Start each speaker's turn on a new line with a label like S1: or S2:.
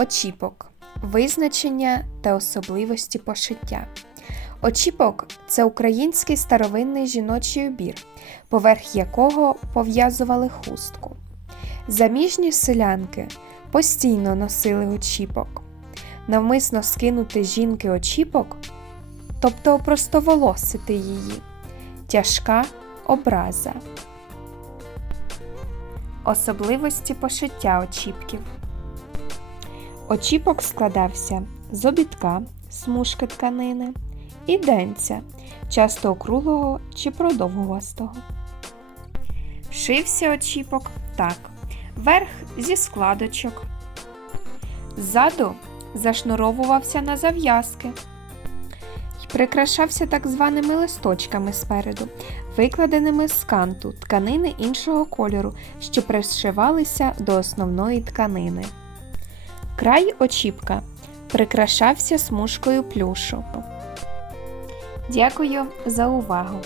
S1: Очіпок визначення та особливості пошиття. Очіпок це український старовинний жіночий убір, поверх якого пов'язували хустку. Заміжні селянки постійно носили очіпок. Навмисно скинути жінки очіпок, тобто опростоволосити її, тяжка образа. Особливості пошиття очіпків. Очіпок складався з обідка, смужки тканини і денця, часто округлого чи продовгувастого. Шився очіпок так: верх зі складочок. Ззаду зашнуровувався на зав'язки і прикрашався так званими листочками спереду, викладеними з канту тканини іншого кольору, що пришивалися до основної тканини. Край очіпка прикрашався смужкою плюшу. Дякую за увагу!